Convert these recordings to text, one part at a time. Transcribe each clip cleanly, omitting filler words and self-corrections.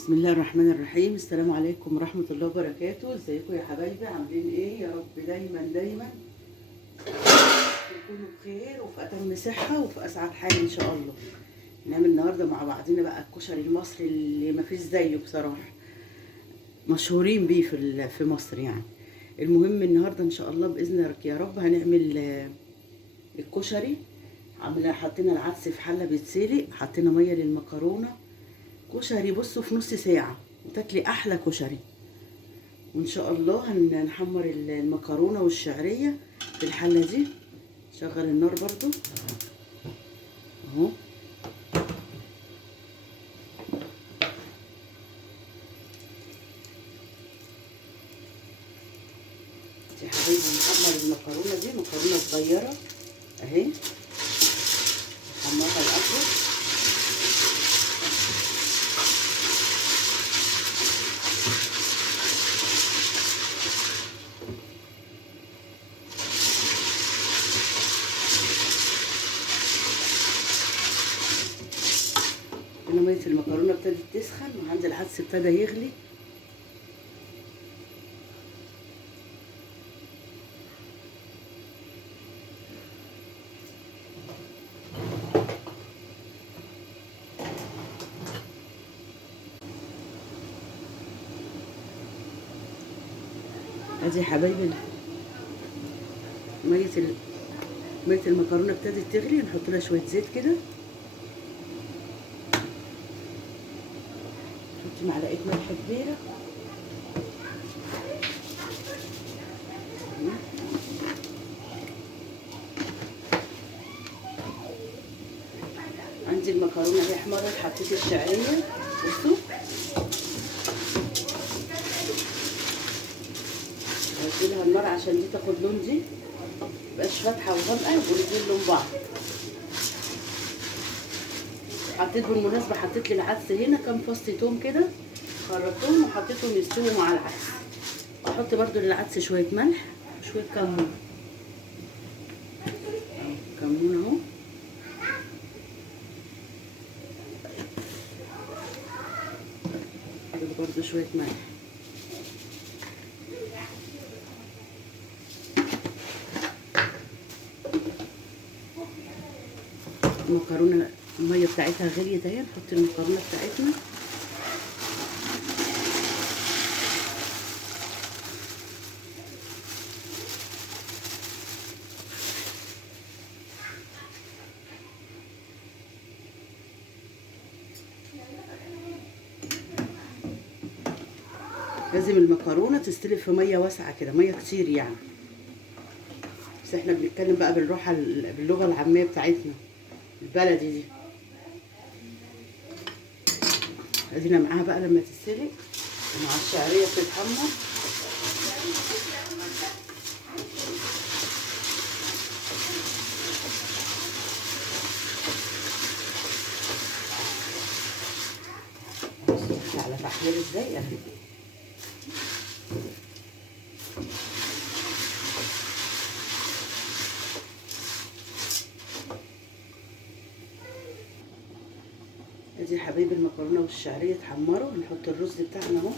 بسم الله الرحمن الرحيم. السلام عليكم ورحمة الله وبركاته. ازيكم يا حبايبي؟ عاملين ايه؟ يا رب دايما دايما تكونوا بخير وفي اتم صحة وفي اسعد حال ان شاء الله. نعمل النهارده مع بعضنا بقى الكشري المصري اللي ما فيش زيه بصراحة، مشهورين بيه في مصر يعني. المهم النهارده ان شاء الله باذنك يا رب هنعمل الكشري. حطينا العدس في حلة بيتسلق، حطينا مية للمكرونة. كشري بصوا في نص ساعة وتاكلي احلى كشري. وان شاء الله هنحمر المكرونه والشعريه في الحله دي. شغل النار برضو اهو. يا حبايبي هنحمر المكرونه دي، مكرونه صغيره اهي، نحمرها الاول. هنا ميه المكرونه ابتدت تسخن وعندي العدس ابتدى يغلي. ادي يا حبايبي ميه المكرونه ابتدت تغلي، نحط لها شويه زيت كده، نحط معلقه ملح كبيره. عندي المكرونه دي احمرت، حطيت الشعريه بصوا، هديلها النار عشان دي تاخد لون، دي متبقاش فاتحه وغامقه، يبقوا الاتنين لون بعض. حطيت بالمناسبه، حطيت للعدس هنا كام فص توم كده، خرطتهم وحطيتهم يستووا مع العدس. واحط برضو للعدس شويه ملح وشويه كمون. كمون اهو، حطيت برضو شويه ملح. المكرونه الميه بتاعتها غليت اهي، نحط المكرونه بتاعتنا. لازم المكرونه تستوي في ميه واسعه كده، ميه كتير يعني، بس احنا بنتكلم بقى باللغه العاميه بتاعتنا البلدي دي. ادينا معاها بقى لما تتسلق ومع الشعريه بتتحمر. بصوا على تحمير ازاي اهي. ادي يا حبايبي المكرونه والشعريه اتحمروا، نحط الرز بتاعنا اهو.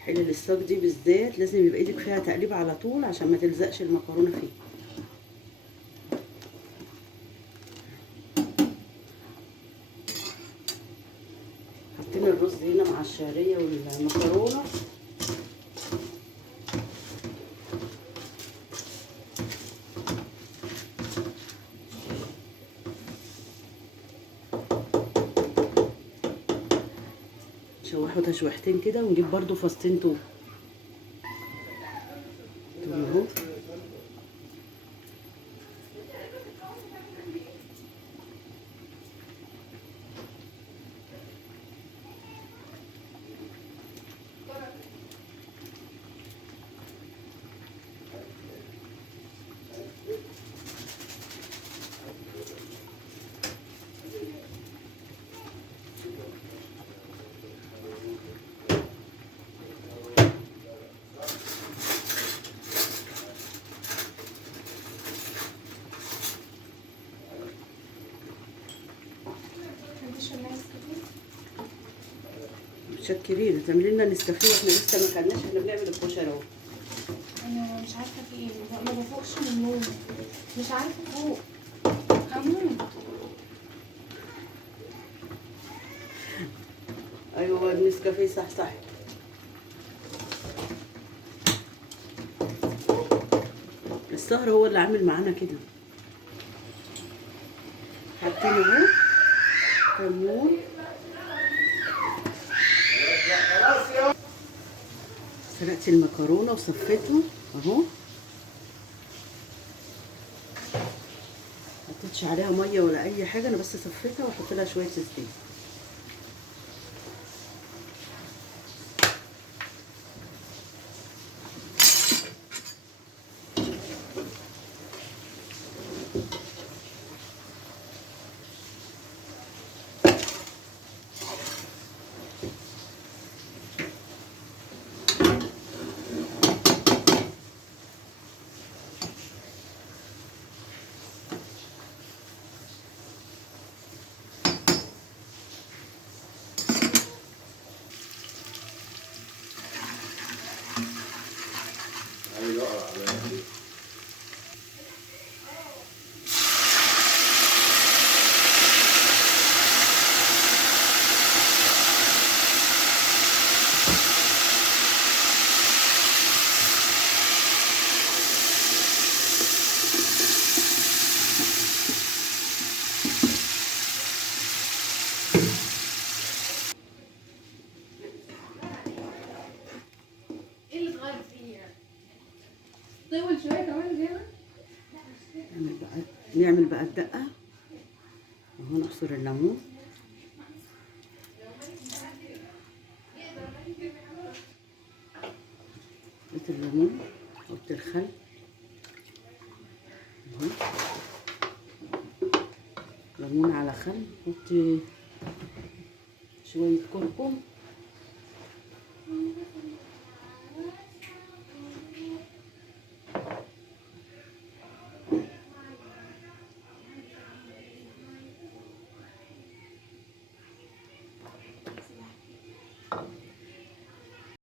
حل الصاج دي بالذات لازم يبقى ايدك فيها تقليب على طول عشان ما تلزقش المكرونه فيه. حاطين الرز هنا مع الشعريه والمكرونه. نشوحه تشويحتين كده، ونجيب برضو فصين توم. توم اهو. متشكرين. هتعملي لنا نسكافيه واحنا لسه ما كلناش، احنا بنعمل الكشري اهو. انا مش عارفه في ايه، ما بفوقش من النوم، مش عارفه فوق، هموت. ايوه النسكافيه صح صح. السهر هو اللي عامل معانا كده. حاطين اهو كمون. سلقت المكرونه وصفيته اهو. حطيتش عليها ميه ولا اي حاجه، انا بس صفيتها واحط لها شويه زيت. ايه اللي اتغير فيها؟ طول شويه كمان زياده. نعمل بقى الدقه اهو. نعصر الليمون، زيت الليمون، نحط الخل اهو. ليمون على خل، نحط شويه كركم